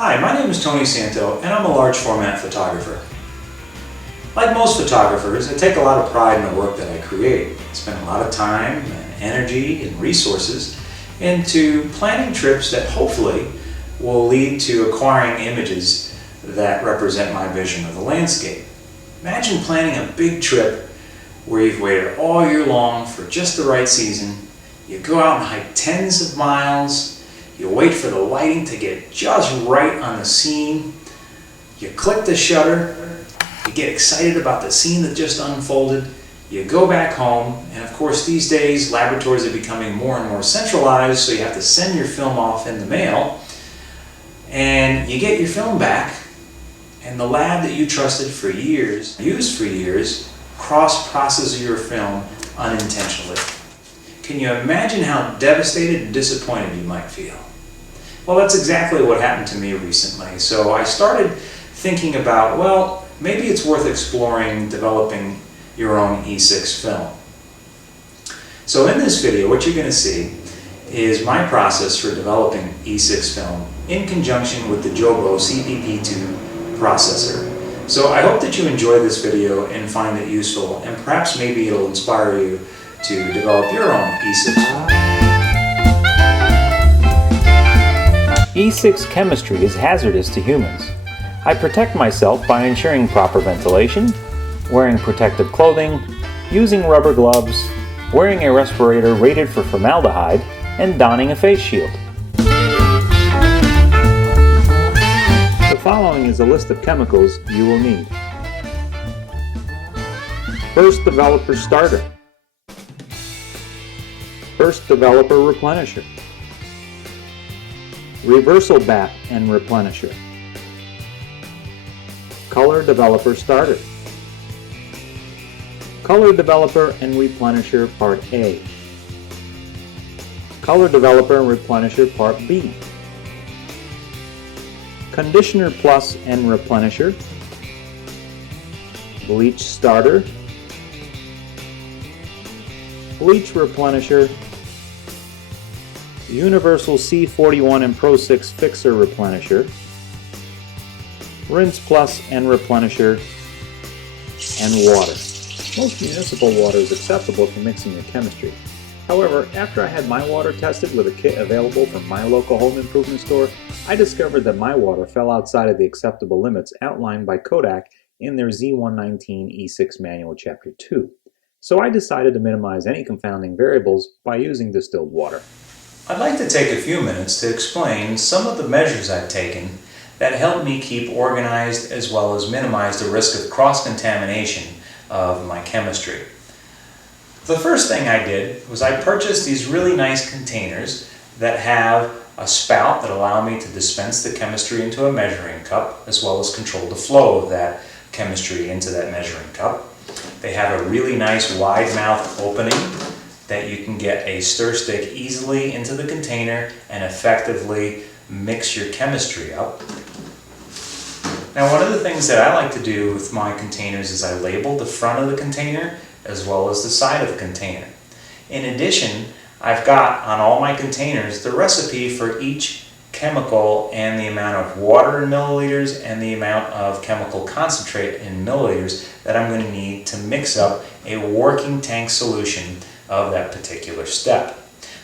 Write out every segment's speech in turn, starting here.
Hi, my name is Tony Santo and I'm a large format photographer. Like most photographers, I take a lot of pride in the work that I create. I spend a lot of time and energy and resources into planning trips that hopefully will lead to acquiring images that represent my vision of the landscape. Imagine planning a big trip where you've waited all year long for just the right season. You go out and hike tens of miles. You wait for the lighting to get just right on the scene. You click the shutter. You get excited about the scene that just unfolded. You go back home, and of course these days laboratories are becoming more and more centralized, so you have to send your film off in the mail. And you get your film back, and the lab that you trusted for years, used for years, cross-processes your film unintentionally. Can you imagine how devastated and disappointed you might feel? Well, that's exactly what happened to me recently. So I started thinking about, well, maybe it's worth exploring developing your own E-6 film. So in this video, what you're going to see is my process for developing E-6 film in conjunction with the Jobo CPP2 processor. So I hope that you enjoy this video and find it useful, and perhaps maybe it'll inspire you to develop your own E-6 film. E-6 chemistry is hazardous to humans. I protect myself by ensuring proper ventilation, wearing protective clothing, using rubber gloves, wearing a respirator rated for formaldehyde, and donning a face shield. The following is a list of chemicals you will need. First developer starter. First developer replenisher. Reversal bat and replenisher. Color developer starter. Color developer and replenisher part A. Color developer and replenisher part B. Conditioner plus and replenisher. Bleach starter. Bleach replenisher. Universal C41 and Pro 6 fixer replenisher. Rinse plus and replenisher. And water. Most municipal water is acceptable for mixing your chemistry. However, after I had my water tested with a kit available from my local home improvement store, I discovered that my water fell outside of the acceptable limits outlined by Kodak in their Z119 E6 Manual Chapter 2. So I decided to minimize any confounding variables by using distilled water. I'd like to take a few minutes to explain some of the measures I've taken that help me keep organized as well as minimize the risk of cross-contamination of my chemistry. The first thing I did was I purchased these really nice containers that have a spout that allow me to dispense the chemistry into a measuring cup as well as control the flow of that chemistry into that measuring cup. They have a really nice wide mouth opening that you can get a stir stick easily into the container and effectively mix your chemistry up. Now, one of the things that I like to do with my containers is I label the front of the container as well as the side of the container. In addition, I've got on all my containers the recipe for each chemical and the amount of water in milliliters and the amount of chemical concentrate in milliliters that I'm going to need to mix up a working tank solution of that particular step.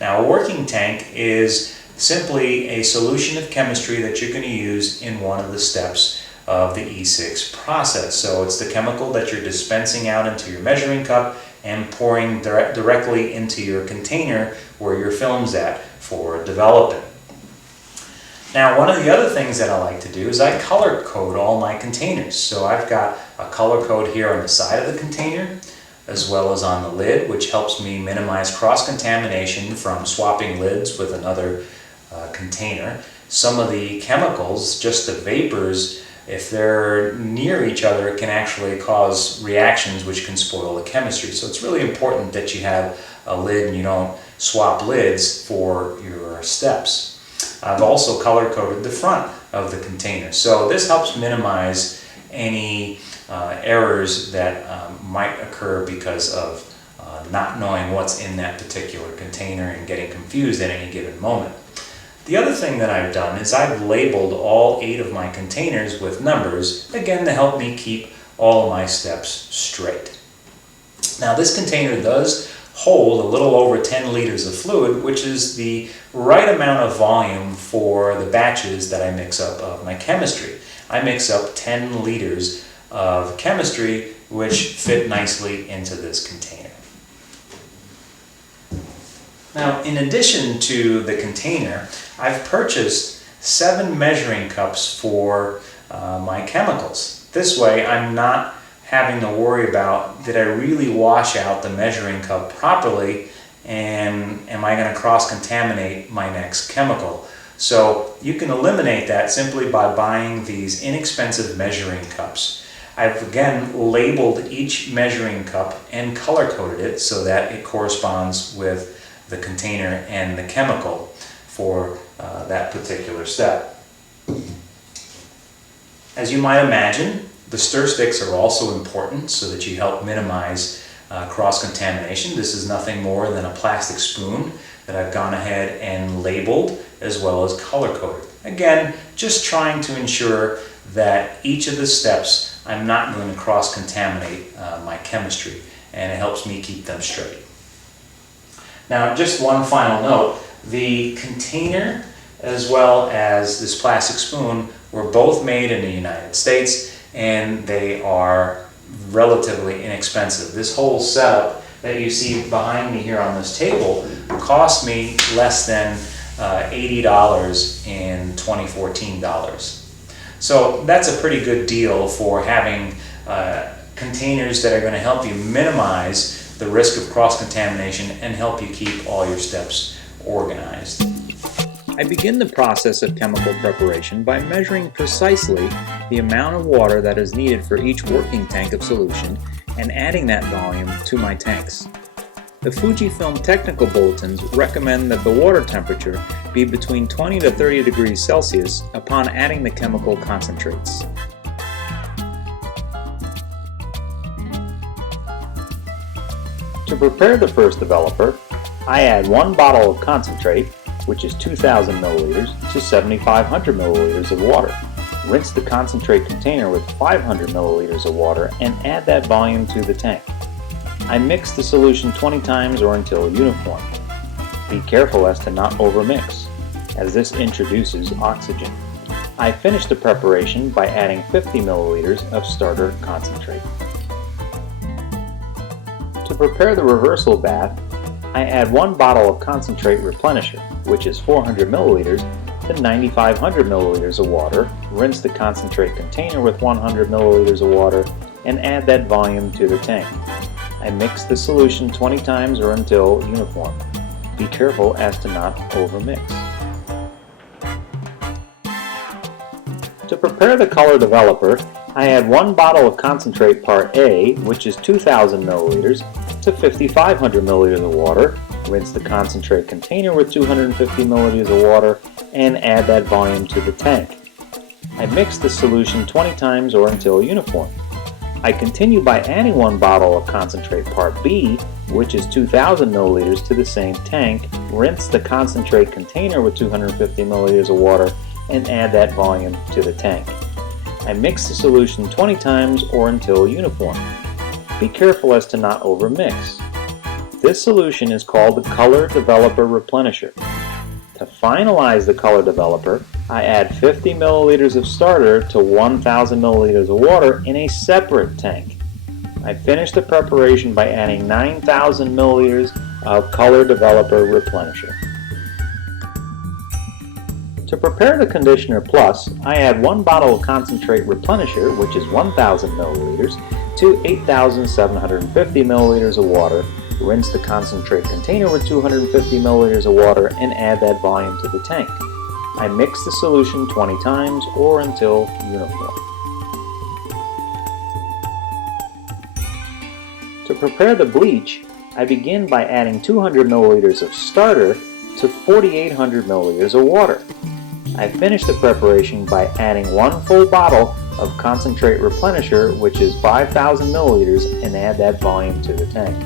Now, a working tank is simply a solution of chemistry that you're going to use in one of the steps of the E6 process. So it's the chemical that you're dispensing out into your measuring cup and pouring directly into your container where your film's at for developing. Now, one of the other things that I like to do is I color code all my containers. So I've got a color code here on the side of the container as well as on the lid, which helps me minimize cross-contamination from swapping lids with another container. Some of the chemicals, just the vapors, if they're near each other, it can actually cause reactions which can spoil the chemistry. So it's really important that you have a lid and you don't swap lids for your steps. I've also color-coded the front of the container. So this helps minimize any errors that might occur because of not knowing what's in that particular container and getting confused at any given moment. The other thing that I've done is I've labeled all 8 of my containers with numbers, again to help me keep all of my steps straight. Now this container does hold a little over 10 liters of fluid, which is the right amount of volume for the batches that I mix up of my chemistry. I mix up 10 liters of chemistry, which fit nicely into this container. Now, in addition to the container, I've purchased 7 measuring cups for my chemicals. This way, I'm not having to worry about, did I really wash out the measuring cup properly, and am I going to cross-contaminate my next chemical? So you can eliminate that simply by buying these inexpensive measuring cups. I've again labeled each measuring cup and color-coded it so that it corresponds with the container and the chemical for that particular step. As you might imagine, the stir sticks are also important so that you help minimize cross-contamination. This is nothing more than a plastic spoon that I've gone ahead and labeled as well as color-coded. Again, just trying to ensure that each of the steps I'm not going to cross-contaminate my chemistry, and it helps me keep them straight. Now, just one final note, the container as well as this plastic spoon were both made in the United States, and they are relatively inexpensive. This whole setup that you see behind me here on this table cost me less than $80 in 2014 dollars. So that's a pretty good deal for having containers that are going to help you minimize the risk of cross-contamination and help you keep all your steps organized. I begin the process of chemical preparation by measuring precisely the amount of water that is needed for each working tank of solution and adding that volume to my tanks. The Fujifilm technical bulletins recommend that the water temperature be between 20 to 30 degrees Celsius upon adding the chemical concentrates. To prepare the first developer, I add 1 bottle of concentrate, which is 2,000 milliliters, to 7,500 milliliters of water. Rinse the concentrate container with 500 milliliters of water and add that volume to the tank. I mix the solution 20 times or until uniform. Be careful as to not overmix, as this introduces oxygen. I finish the preparation by adding 50 milliliters of starter concentrate. To prepare the reversal bath, I add 1 bottle of concentrate Replenisher, which is 400 milliliters, to 9,500 milliliters of water. Rinse the concentrate container with 100 milliliters of water and add that volume to the tank. I mix the solution 20 times or until uniform. Be careful as to not overmix. To prepare the color developer, I add 1 bottle of concentrate part A, which is 2,000 milliliters, to 5,500 milliliters of water. Rinse the concentrate container with 250 milliliters of water and add that volume to the tank. I mix the solution 20 times or until uniform. I continue by adding 1 bottle of concentrate part B, which is 2,000 milliliters, to the same tank. Rinse the concentrate container with 250 milliliters of water and add that volume to the tank. I mix the solution 20 times or until uniform. Be careful as to not overmix. This solution is called the Color Developer Replenisher. To finalize the color developer, I add 50 milliliters of starter to 1,000 milliliters of water in a separate tank. I finish the preparation by adding 9,000 milliliters of Color Developer Replenisher. To prepare the Conditioner Plus, I add 1 bottle of concentrate Replenisher, which is 1,000 milliliters, to 8,750 milliliters of water. Rinse the concentrate container with 250 milliliters of water and add that volume to the tank. I mix the solution 20 times or until uniform. To prepare the bleach, I begin by adding 200 milliliters of starter to 4,800 milliliters of water. I finish the preparation by adding 1 full bottle of concentrate Replenisher, which is 5,000 milliliters, and add that volume to the tank.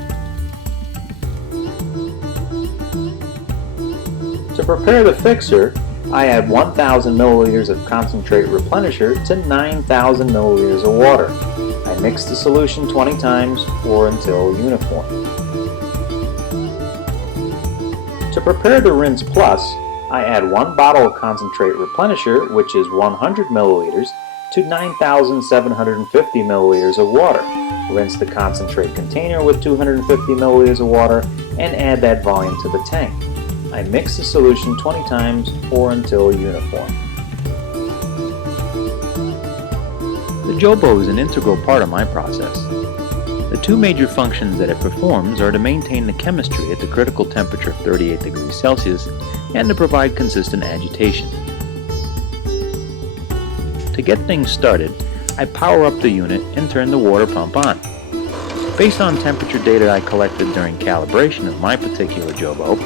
To prepare the fixer, I add 1,000 milliliters of concentrate Replenisher to 9,000 milliliters of water. I mix the solution 20 times or until uniform. To prepare the Rinse Plus, I add 1 bottle of concentrate Replenisher, which is 100 milliliters, to 9,750 milliliters of water. Rinse the concentrate container with 250 milliliters of water and add that volume to the tank. I mix the solution 20 times or until uniform. The Jobo is an integral part of my process. The two major functions that it performs are to maintain the chemistry at the critical temperature of 38 degrees Celsius and to provide consistent agitation. To get things started, I power up the unit and turn the water pump on. Based on temperature data I collected during calibration of my particular Jobo,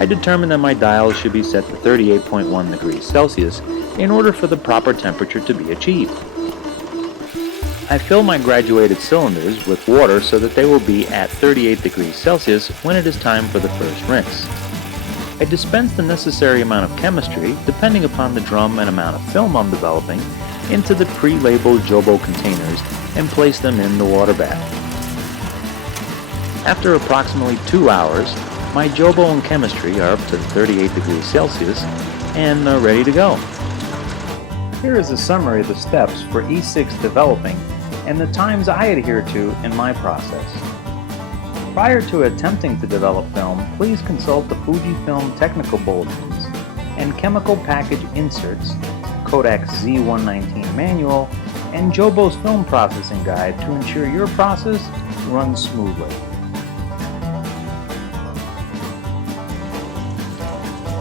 I determined that my dials should be set to 38.1 degrees Celsius in order for the proper temperature to be achieved. I fill my graduated cylinders with water so that they will be at 38 degrees Celsius when it is time for the first rinse. I dispense the necessary amount of chemistry, depending upon the drum and amount of film I'm developing, into the pre-labeled Jobo containers and place them in the water bath. After approximately 2 hours, my Jobo and chemistry are up to 38 degrees Celsius and are ready to go. Here is a summary of the steps for E-6 developing and the times I adhere to in my process. Prior to attempting to develop film, please consult the Fujifilm technical bulletins and chemical package inserts, Kodak's Z119 manual, and Jobo's film processing guide to ensure your process runs smoothly.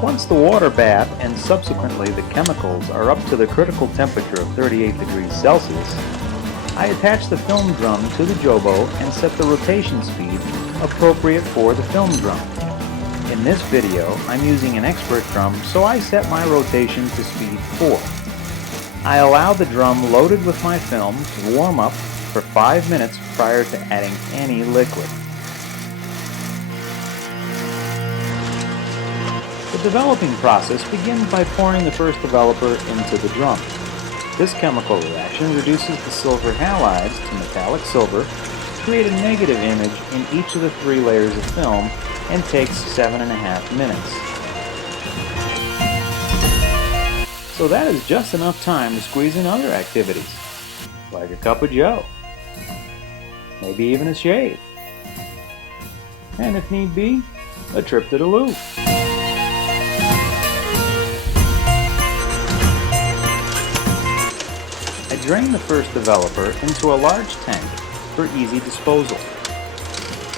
Once the water bath and subsequently the chemicals are up to the critical temperature of 38 degrees Celsius, I attach the film drum to the Jobo and set the rotation speed appropriate for the film drum. In this video, I'm using an expert drum, so I set my rotation to speed 4. I allow the drum loaded with my film to warm up for 5 minutes prior to adding any liquid. The developing process begins by pouring the first developer into the drum. This chemical reaction reduces the silver halides to metallic silver to create a negative image in each of the 3 layers of film and takes 7.5 minutes. So that is just enough time to squeeze in other activities, like a cup of joe, maybe even a shave, and if need be, a trip to the loo. I drain the first developer into a large tank for easy disposal.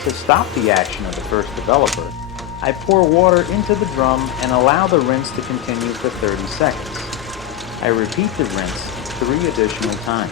To stop the action of the first developer, I pour water into the drum and allow the rinse to continue for 30 seconds. I repeat the rinse 3 additional times.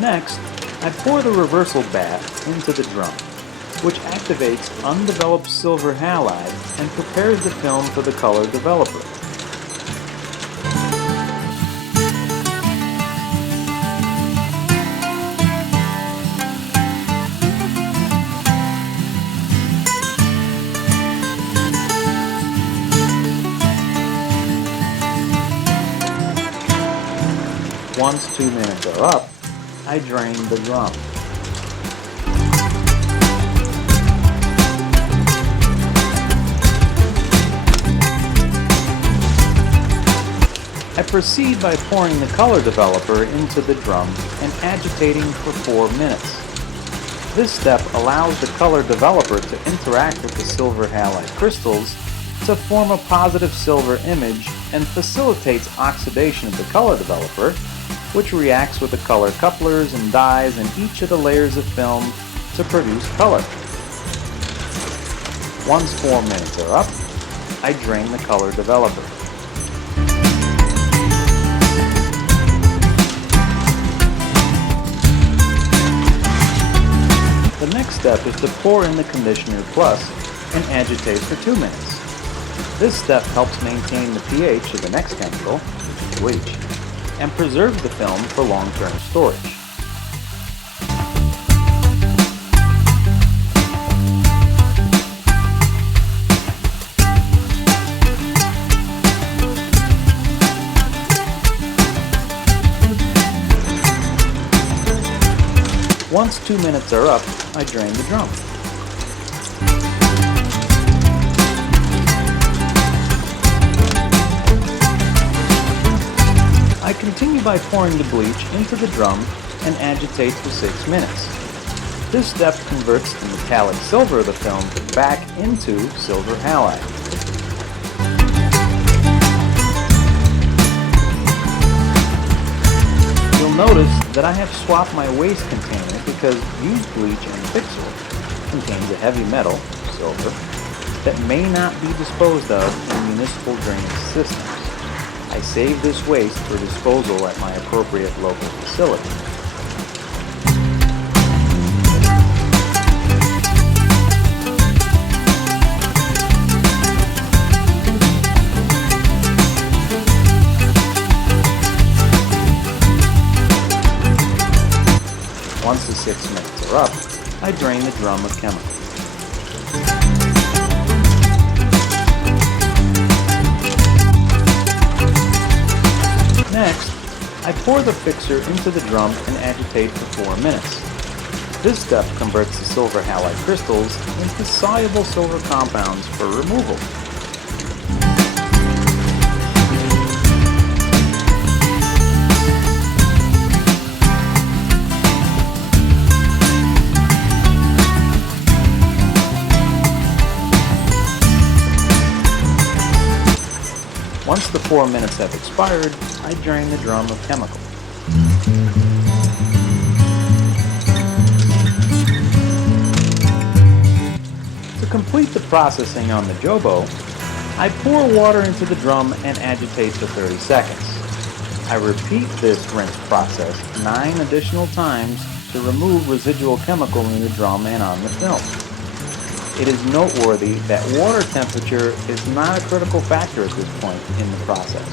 Next, I pour the reversal bath into the drum. which activates undeveloped silver halide and prepares the film for the color developer. Once 2 minutes are up, I drain the drum. I proceed by pouring the color developer into the drum and agitating for 4 minutes. This step allows the color developer to interact with the silver halide crystals to form a positive silver image and facilitates oxidation of the color developer, which reacts with the color couplers and dyes in each of the layers of film to produce color. Once 4 minutes are up, I drain the color developer. The next step is to pour in the Conditioner Plus and agitate for 2 minutes. This step helps maintain the pH of the next chemical, bleach, and preserves the film for long-term storage. Once 2 minutes are up, I drain the drum. I continue by pouring the bleach into the drum and agitate for 6 minutes. This step converts the metallic silver of the film back into silver halide. You'll notice that I have swapped my waste container because used bleach and fixer contains a heavy metal, silver, that may not be disposed of in municipal drainage systems. I save this waste for disposal at my appropriate local facility. Once the 6 minutes are up, I drain the drum of chemical. Next, I pour the fixer into the drum and agitate for 4 minutes. This step converts the silver halide crystals into soluble silver compounds for removal. Once the 4 minutes have expired, I drain the drum of chemical. To complete the processing on the Jobo, I pour water into the drum and agitate for 30 seconds. I repeat this rinse process 9 additional times to remove residual chemical in the drum and on the film. It is noteworthy that water temperature is not a critical factor at this point in the process.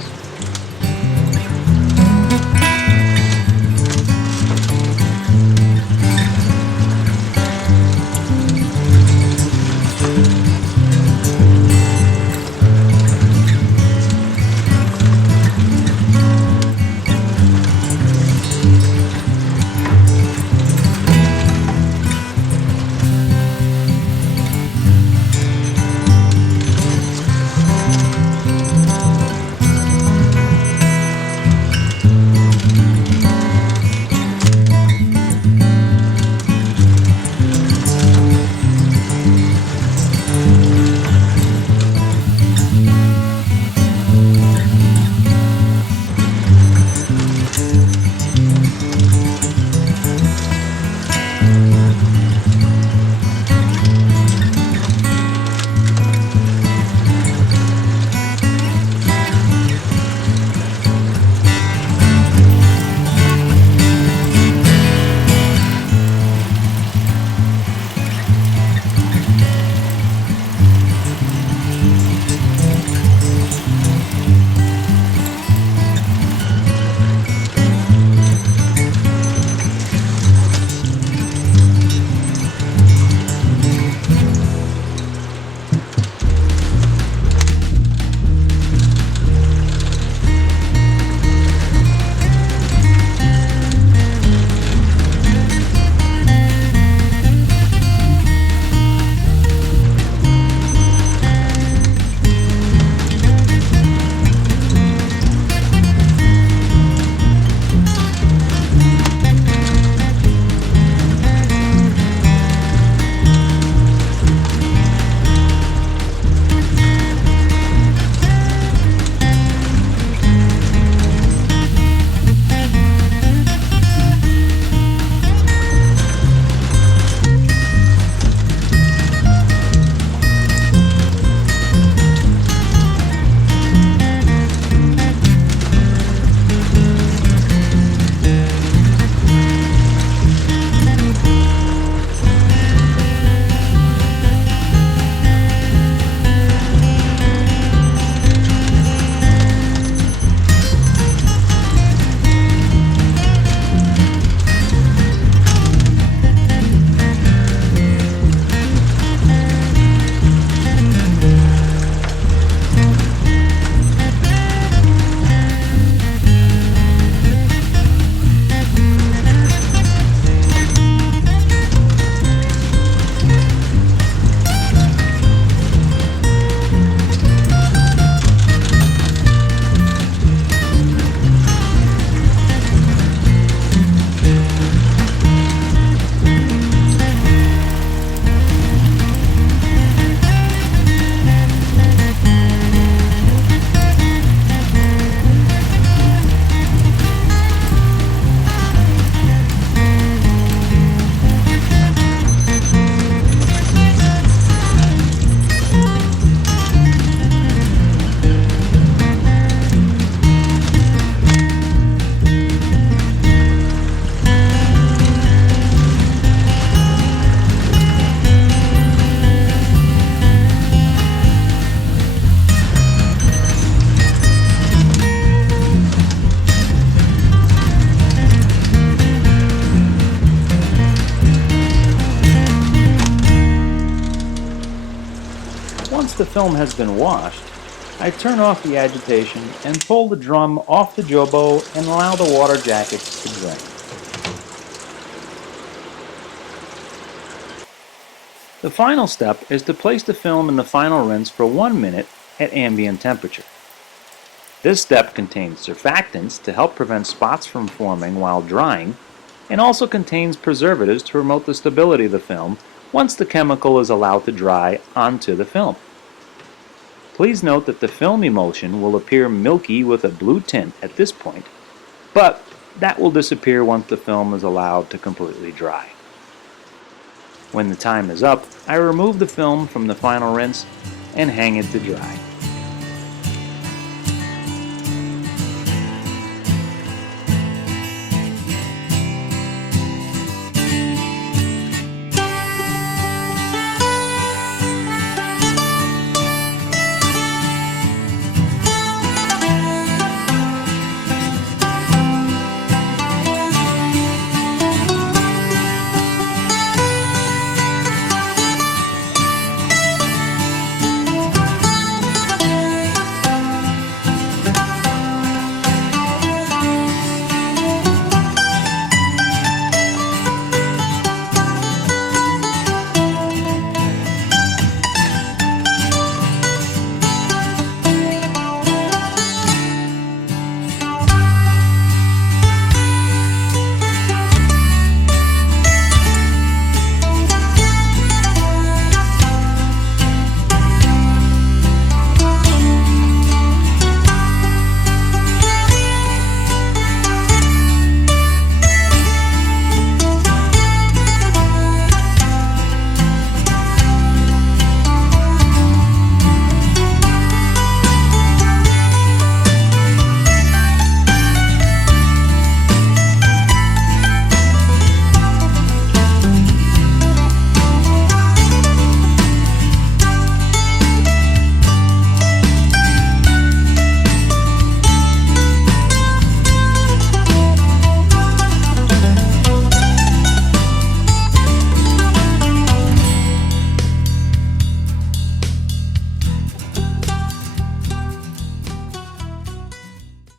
film has been washed, I turn off the agitation and pull the drum off the Jobo and allow the water jackets to drain. The final step is to place the film in the final rinse for 1 minute at ambient temperature. This step contains surfactants to help prevent spots from forming while drying, and also contains preservatives to promote the stability of the film once the chemical is allowed to dry onto the film. Please note that the film emulsion will appear milky with a blue tint at this point, but that will disappear once the film is allowed to completely dry. When the time is up, I remove the film from the final rinse and hang it to dry.